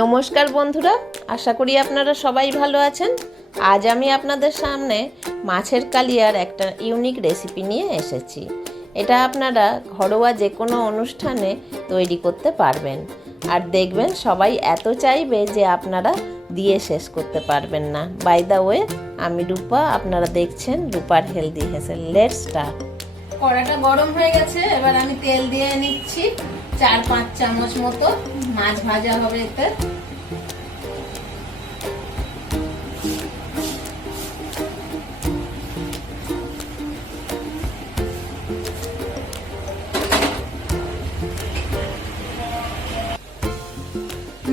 নমস্কার বন্ধুরা, আশা করি আপনারা সবাই ভালো আছেন। আজ আমি আপনাদের সামনে মাছের কালিয়ার একটা ইউনিক রেসিপি নিয়ে এসেছি। এটা আপনারা ঘরোয়া যে কোনো অনুষ্ঠানে তৈরি করতে পারবেন, আর দেখবেন সবাই এত চাইবে যে আপনারা দিয়ে শেষ করতে পারবেন না। বাই দ্য ওয়ে, আমি রূপা, আপনারা দেখছেন রূপার হেলদি হেসেল। Let's start. কড়াটা গরম হয়ে গেছে, এবার আমি তেল দিয়ে নিচ্ছি 4-5 চামচ মতো। মাছ ভাজা হবে এতে।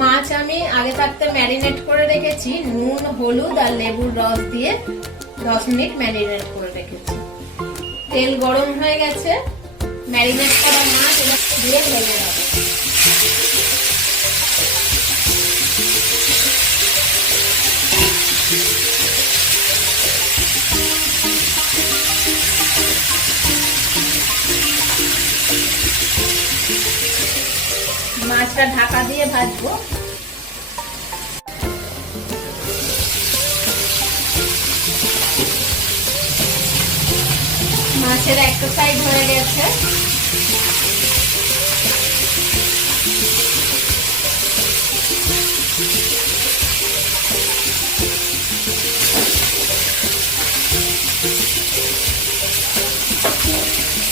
মাছ আমি আগে থাকতে ম্যারিনেট করে রেখেছি, নুন, হলুদ আর লেবুর রস দিয়ে 10 মিনিট ম্যারিনেট করে রেখেছি। তেল গরম হয়ে গেছে, ম্যারিনেট করা মাছ এবার দিয়ে ভেজে নেব। মাছটা ঢাকা দিয়ে ভাজবো। মাছের একটা সাইড হয়ে গেছে,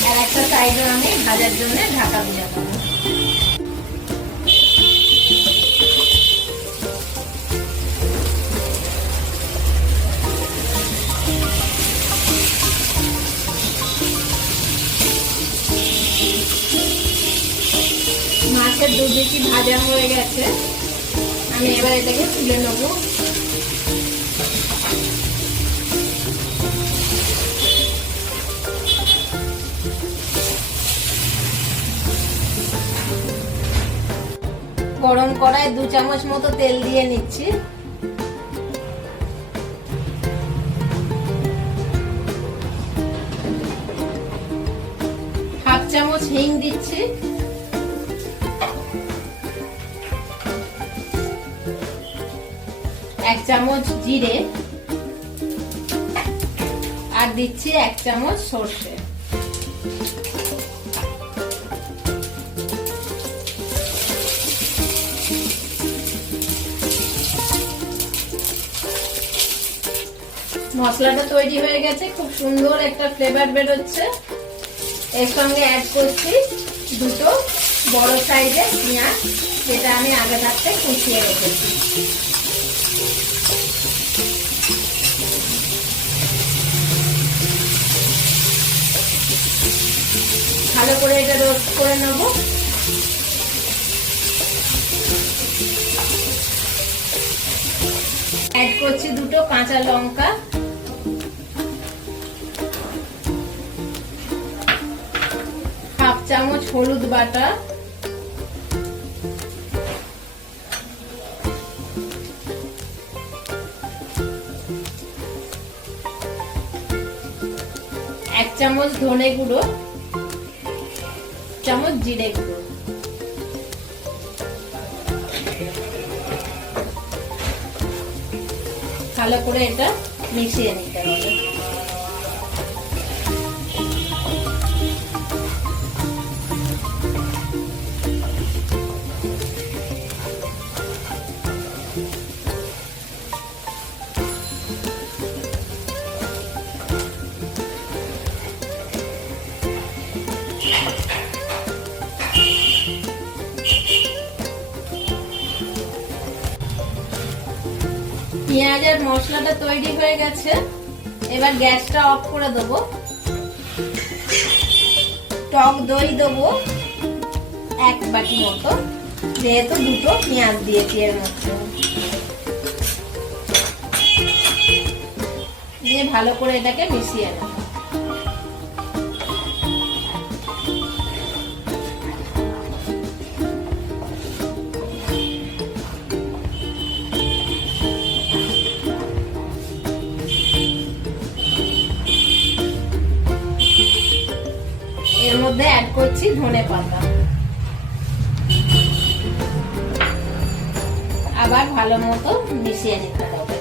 আর একটা সাইডে আমি ভাজার জন্য ঢাকা দিয়ে দেবো। মাছের দুদিকই ভাজা হয়ে গেছে, আমি এবার এটাকে তুলে নেব। গরম কড়ায় 2 চামচ মতো তেল দিয়ে নিচ্ছি। হাফ চামচ হিং দিচ্ছি, 1 চামচ জিরে, আর দিচ্ছি 1 চামচ সর্ষে। মশলাটা তৈরি হয়ে গেছে, খুব সুন্দর একটা ফ্লেভার বেরোচ্ছে। এর সঙ্গে অ্যাড করছি 2 বড় সাইজের পেঁয়াজ, যেটা আমি আগে থাকতে কুচিয়ে রেখেছি। ভালো করে এটা রোস্ট করে নেব। অ্যাড করছি 2 কাঁচা লঙ্কা, হাফ চামচ হলুদ বাটা, 1 চামচ ধনে গুঁড়ো, 1 চামচ জিরে গুঁড়ো। ভালো করে এটা মিশিয়ে নিতে হবে। পেঁয়াজ আর মশলাটা তৈরি হয়ে গেছে, এবার গ্যাসটা অফ করে দেবো। টক দই দেবো 1 বাটি মতো, যেহেতু 2 পেঁয়াজ দিয়েছি এর মধ্যে। দিয়ে ভালো করে এটাকে মিশিয়ে নেব। এর মধ্যে অ্যাড করছি ধনে পাতা। আবার ভালো মতো মিশিয়ে নিতে হবে।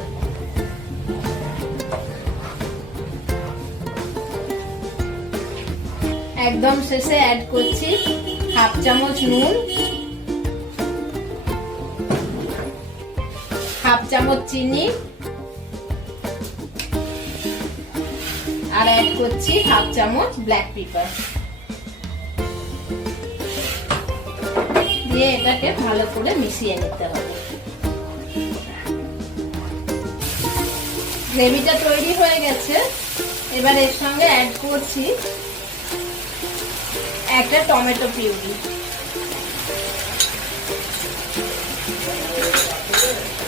একদম শেষে অ্যাড করছি হাফ চামচ নুন, হাফ চামচ চিনি, আর অ্যাড করছি হাফ চামচ ব্ল্যাক পেপার দিয়ে এটাকে ভালো করে মিশিয়ে নিতে হবে। গ্রেভিটা তৈরি হয়ে গেছে। এবার এর সঙ্গে অ্যাড করছি একটা টমেটো পিউরি।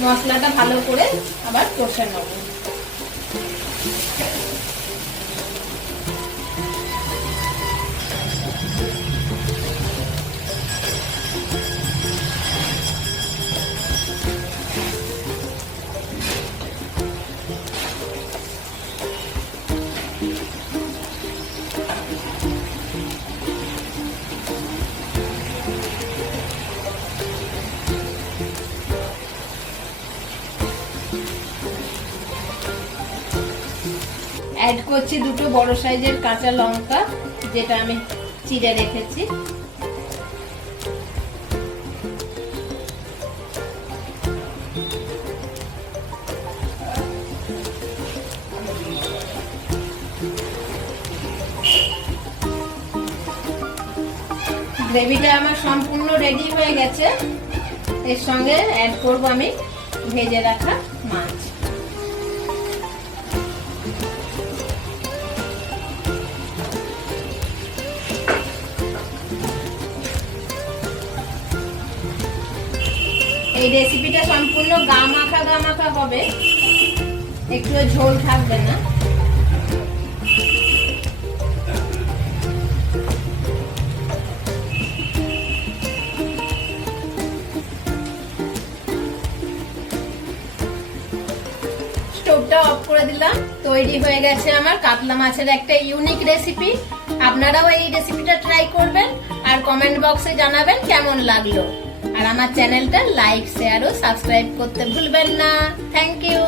মশলাটা ভালো করে আবার কষে নেব। অ্যাড করছি দুটো বড় সাইজের কাঁচা লঙ্কা, যেটা আমি চিড়ে রেখেছি। গ্রেভিটা আমার সম্পূর্ণ রেডি হয়ে গেছে। এর সঙ্গে অ্যাড করব আমি ভেজে রাখা মাছ। এই রেসিপিটা সম্পূর্ণ গা মাখা হবে, একটু ঝোল থাকবে না। স্টোভটা অফ করে দিলাম। তৈরি হয়ে গেছে আমার কাতলা মাছের একটা ইউনিক রেসিপি। আপনারাও এই রেসিপিটা ট্রাই করবেন আর কমেন্ট বক্সে জানাবেন কেমন লাগলো। আর আমার চ্যানেলটা লাইক, শেয়ার ও সাবস্ক্রাইব করতে ভুলবেন না। Thank you.